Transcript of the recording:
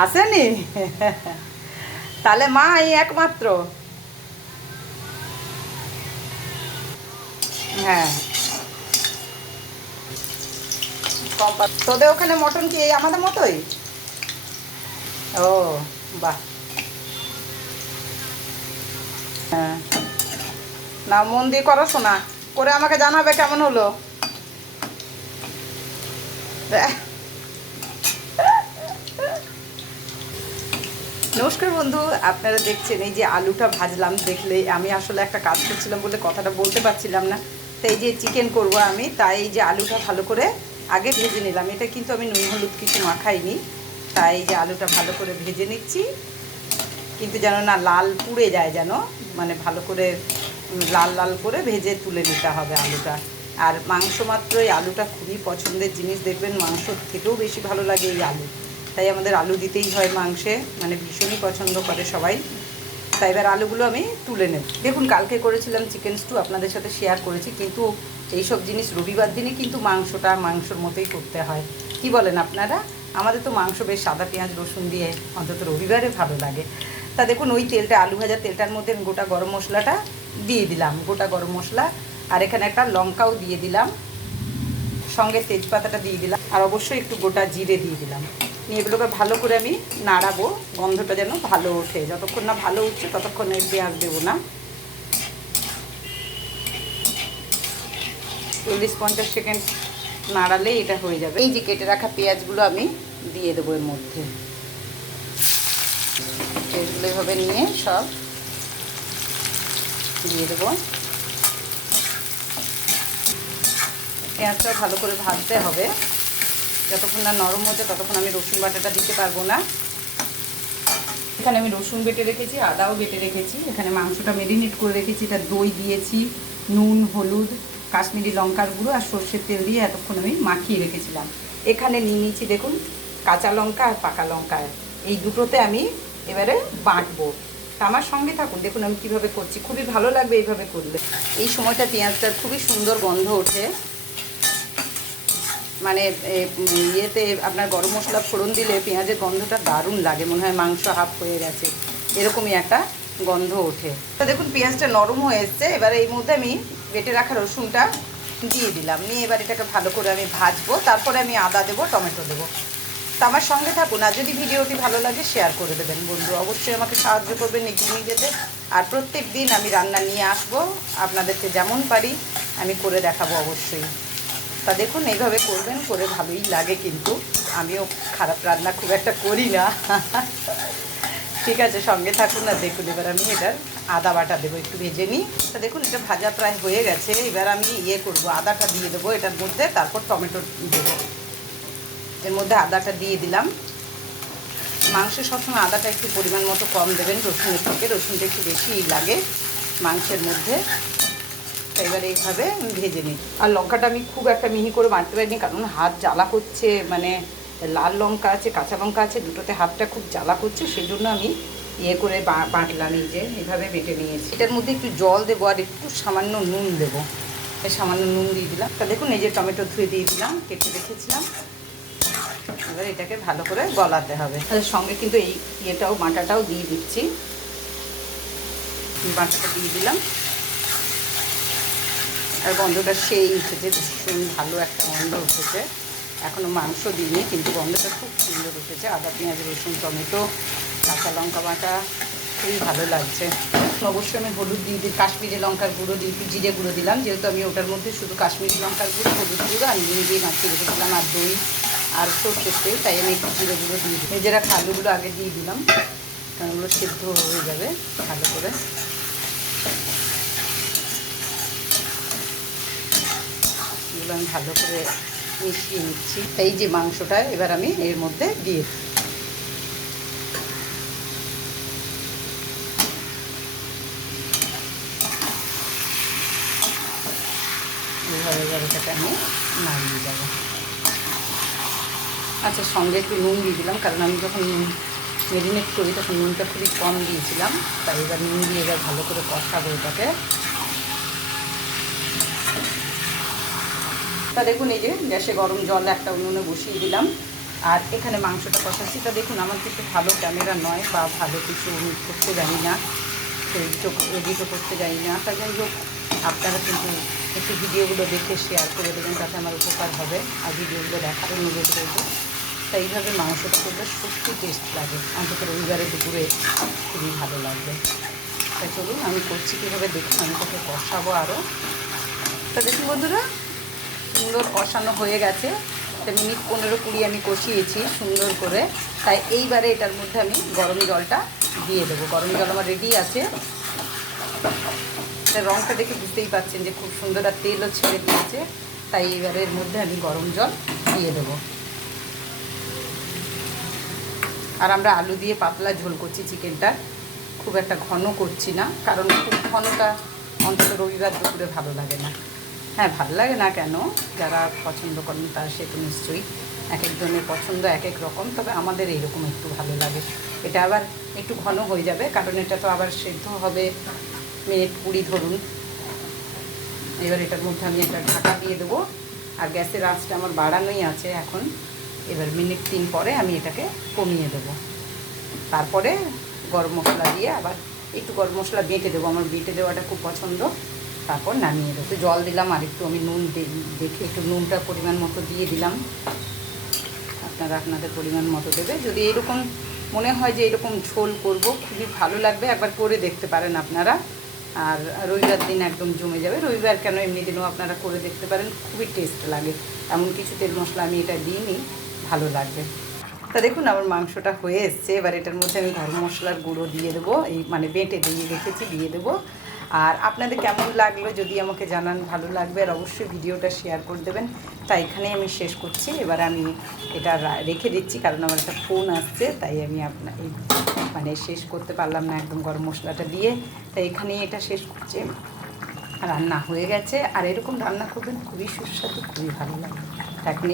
আসেনি? তাহলে মা এই একমাত্র। হ্যাঁ। তোদের ওখানে মটন কি এই আমাদের মতোই? ও, বাহ। হ্যাঁ। না, মন দিয়ে করো শোনা করে আমাকে জানাবে কেমন হলো। নমস্কার বন্ধু, আপনারা দেখছেন এই যে আলুটা ভাজলাম দেখলে আমি আসলে একটা কাজ করছিলাম বলে কথাটা বলতে পারছিলাম না। তো এই যে চিকেন করব আমি, তাই এই যে আলুটা ভালো করে আগে ভেজে নিলাম। এটা কিন্তু আমি নুন হলুদ কিছু মাখাইনি, তাই এই যে আলুটা ভালো করে ভেজে নিচ্ছি। কিন্তু যেন না লাল পুড়ে যায় যেন মানে ভালো করে লাল লাল করে ভেজে তুলে নিতে হবে আলুটা। আর মাংস মাত্র এই আলুটা খুবই পছন্দের জিনিস, দেখবেন মাংস থেকেও বেশি ভালো লাগে এই আলু। তাই আমাদের আলু দিতেই হয় মাংসে মানে ভীষণই পছন্দ করে সবাই। তাই এবার আলুগুলো আমি তুলে নেব। দেখুন, কালকে করেছিলাম চিকেন স্টু আপনাদের সাথে শেয়ার করেছি, কিন্তু এই সব জিনিস রবিবার দিনে কিন্তু মাংসটা মাংসর মতোই করতে হয়। কি বলেন আপনারা? আমাদের তো মাংস বেশ সাদা পেঁয়াজ, রসুন দিয়ে অন্তত রবিবারে ভালো লাগে। তা দেখুন, ওই তেলটা, আলু ভাজা তেলটার মধ্যে গোটা গরম মশলাটা দিয়ে দিলাম, গোটা গরম মশলা। আর এখানে একটা লঙ্কাও দিয়ে দিলাম। সঙ্গে তেজপাতাটা দিয়ে দিলাম। আর অবশ্যই একটু গোটা জিরে দিয়ে দিলাম। এগুলোকে ভালো করে আমি নাড়াবো, গন্ধটা যেন ভালো ওঠে। যতক্ষণ না ভালো উঠছে, ততক্ষণ এর পেঁয়াজ দেবো না। চল্লিশ পঞ্চাশ সেকেন্ড নাড়ালেই এটা হয়ে যাবে। এই যে কেটে রাখা পেঁয়াজগুলো আমি দিয়ে দেবো এর মধ্যে। এগুলো এভাবে নিয়ে সব দিয়ে দেবো। পেঁয়াজটা ভালো করে ভাজতে হবে। যতক্ষণ না নরম হচ্ছে ততক্ষণ আমি রসুন বাটাটা দিতে পারব না। এখানে আমি রসুন বেটে রেখেছি, আদাও বেটে রেখেছি। এখানে মাংসটা মেরিনেট করে রেখেছি, এটা দই দিয়েছি, নুন, হলুদ, কাশ্মীরি লঙ্কার গুঁড়ো আর সর্ষের তেল দিয়ে এতক্ষণ আমি মাখিয়ে রেখেছিলাম। এখানে নিয়ে নিয়েছি দেখুন, কাঁচা লঙ্কা আর পাকা লঙ্কা। এই দুটোতে আমি এবারে বাঁটবো। আমার সঙ্গে থাকুন, দেখুন আমি কীভাবে করছি। খুবই ভালো লাগবে এইভাবে করলে। এই সময়টা পেঁয়াজটার খুবই সুন্দর গন্ধ ওঠে। মানে ইয়েতে আপনার গরম মশলা ফোড়ন দিলে পেঁয়াজের গন্ধটা দারুণ লাগে, মনে হয় মাংস হাফ হয়ে গেছে। এরকমই একটা গন্ধ ওঠে। তো দেখুন, পেঁয়াজটা নরম হয়ে এসছে। এবার এই মধ্যে আমি বেটে রাখা রসুনটা দিয়ে দিলাম। নিয়ে এবার এটাকে ভালো করে আমি ভাজবো। তারপরে আমি আদা দেবো, টমেটো দেবো। তো আমার সঙ্গে থাকুন। আর যদি ভিডিওটি ভালো লাগে, শেয়ার করে দেবেন বন্ধু। অবশ্যই আমাকে সাহায্য করবেন নিয়ে যেতে আর প্রত্যেক দিন আমি রান্না নিয়ে আসব। আপনাদেরকে যেমন পারি, আমি করে দেখাবো অবশ্যই। তা দেখুন, এইভাবে করবেন করে ভালোই লাগে কিন্তু। আমিও খারাপ রান্না খুব একটা করি না। ঠিক আছে, সঙ্গে থাকুন আর দেখুন, এবার আমি এটার আদা বাটা দেবো, একটু ভেজে নিই। তা দেখুন, এটা ভাজা প্রায় হয়ে গেছে। এবার আমি ইয়ে করব, আদাটা দিয়ে দেবো এটার মধ্যে, তারপর টমেটো দেবো। এর মধ্যে আদাটা দিয়ে দিলাম। মাংসে সবসময় আদাটা একটু পরিমাণ মতো কম দেবেন, রসুনের থেকে। রসুনটা একটু বেশিই লাগে মাংসের মধ্যে। এবার এইভাবে ভেজে নিই। আর লঙ্কাটা আমি খুব একটা মিহি করে বাঁধতে পারিনি, কারণ হাত জ্বালা করছে মানে লাল লঙ্কা আছে, কাঁচা লঙ্কা আছে, দুটোতে হাতটা খুব জ্বালা করছে সেই জন্য আমি ইয়ে করে বাটলাম এই যে, এইভাবে বেটে নিয়েছি। এটার মধ্যে একটু জল দেবো আর একটু সামান্য নুন দেবো। সামান্য নুন দিয়ে দিলাম। তা দেখুন, এই যে টমেটো ধুয়ে দিয়ে দিলাম, কেটে রেখেছিলাম। এবার এটাকে ভালো করে গলাতে হবে। তাহলে সঙ্গে কিন্তু এই ইয়েটাও, বাঁটাটাও দিয়ে দিচ্ছি। বাঁটাটা দিয়ে দিলাম। আর গন্ধটা সেই উঠেছে, ভীষণ ভালো একটা গন্ধ উঠেছে। এখনও মাংস দিইনি, কিন্তু গন্ধটা খুব সুন্দর উঠেছে। আদা, পেঁয়াজ, রসুন, টমেটো, কাঁচা লঙ্কা বাটা, খুবই ভালো লাগছে। অবশ্যই আমি হলুদ দিয়ে দিই, কাশ্মীরি লঙ্কার গুঁড়ো একটু জিরে গুঁড়ো দিলাম। যেহেতু আমি ওটার মধ্যে শুধু কাশ্মীরি লঙ্কার গুঁড়ো, হলুদ গুঁড়ো আর নুন দিয়ে মাখিয়ে রেখেছিলাম আর দই আর সর্ষের তেল, তাই আমি একটু জিরে গুঁড়ো দিয়ে দিই। নিজেরা আলুগুলো আগে দিয়ে দিলাম, কারণ ওগুলো সেদ্ধ হয়ে যাবে ভালো করে। আমি ভালো করে মিশিয়ে নিচ্ছি। এই যে মাংসটা এবার আমি এর মধ্যে দিয়ে এবার আমি আচ্ছা সঙ্গে একটু নুন দিয়ে দিলাম, কারণ আমি যখন মেরিনেট করি তখন নুনটা খুবই কম দিয়েছিলাম, তাই এবার নুন দিয়ে এবার ভালো করে কষাবো এটাকে। তা দেখুন, এই যে গ্যাসে গরম জল একটা উনুনে বসিয়ে দিলাম। আর এখানে মাংসটা কষাচ্ছি তা দেখুন, আমার কিন্তু ভালো ক্যামেরা নয় বা ভালো কিছু করতে জানি না। এডিটও করতে জানি না। তা যাই হোক, আপনারা কিন্তু একটু ভিডিওগুলো দেখে শেয়ার করে দেবেন, তাতে আমার উপকার হবে। আর ভিডিওগুলো দেখার অনুরোধ করব তাই এইভাবে মাংসটা করলে সত্যি টেস্ট লাগে। অন্তত রবিবারে দুপুরে খুবই ভালো লাগবে। তাই চলুন, আমি করছি কীভাবে? দেখুন, আমি তোকে কষাবো আরও তা দেখুন, বন্ধুরা সুন্দর কষানো হয়ে গেছে। তা মিনিট পনেরো কুড়ি আমি কষিয়েছি সুন্দর করে। তাই এইবারে এটার মধ্যে আমি গরম জলটা দিয়ে দেবো। গরম জল আমার রেডি আছে। তা রঙটা দেখে বুঝতেই পারছেন যে খুব সুন্দর আর তেলও ছেড়ে দিয়েছে। তাই এবারে এর মধ্যে আমি গরম জল দিয়ে দেবো। আর আমরা আলু দিয়ে পাতলা ঝোল করছি চিকেনটা। খুব একটা ঘন করছি না, কারণ খুব ঘনটা অন্তত রবিবার দুপুরে ভালো লাগে না। হ্যাঁ ভালো লাগে না কেন? যারা পছন্দ করেন তারা সে তো নিশ্চয়ই এক একজনের পছন্দ এক এক রকম, তবে আমাদের এইরকম একটু ভালো লাগে। এটা আবার একটু ঘন হয়ে যাবে, কারণ এটা তো আবার সেদ্ধ হবে। মিনিট কুড়ি ধরুন। এবার এটার মধ্যে আমি একটা ঢাকা দিয়ে দেবো। আর গ্যাসের আঁচটা আমার বাড়ানোই আছে এখন। এবার মিনিট তিন পরে আমি এটাকে কমিয়ে দেবো। তারপরে গরম মশলা দিয়ে আবার একটু গরম মশলা বেটে দেবো। আমার বেটে দেওয়াটা খুব পছন্দ। তারপর নামিয়ে দেবো জল দিলাম আর একটু আমি নুন দেখে একটু নুনটা পরিমাণ মতো দিয়ে দিলাম। আপনারা আপনাদের পরিমাণ মতো দেবে। যদি এরকম মনে হয় যে এরকম ঝোল করব, খুবই ভালো লাগবে। একবার করে দেখতে পারেন আপনারা। আর রবিবার দিন একদম জমে যাবে। রবিবার কেন এমনি দিনও আপনারা করে দেখতে পারেন? খুবই টেস্ট লাগে। এমন কিছু তেল মশলা আমি এটা দিইনি। ভালো লাগবে। তা দেখুন, আমার মাংসটা হয়ে এসছে। এবার এটার মধ্যে আমি গরম মশলার গুঁড়ো দিয়ে দেবো। এই মানে বেটে দিয়ে রেখেছি, দিয়ে দেবো। আর আপনাদের কেমন লাগল যদি আমাকে জানান, ভালো লাগবে আর অবশ্যই ভিডিওটা শেয়ার করে দেবেন। তাই এখানে আমি শেষ করছি। এবার আমি এটা রেখে দিচ্ছি কারণ আমার একটা ফোন আসছে, তাই আমি আপনার এই মানে শেষ করতে পারলাম না একদম গরম মশলাটা দিয়ে। তাই এখানেই এটা শেষ করছি। রান্না হয়ে গেছে। আর এরকম রান্না করবেন, খুবই সুস্বাদু, খুবই ভালো লাগে। এখন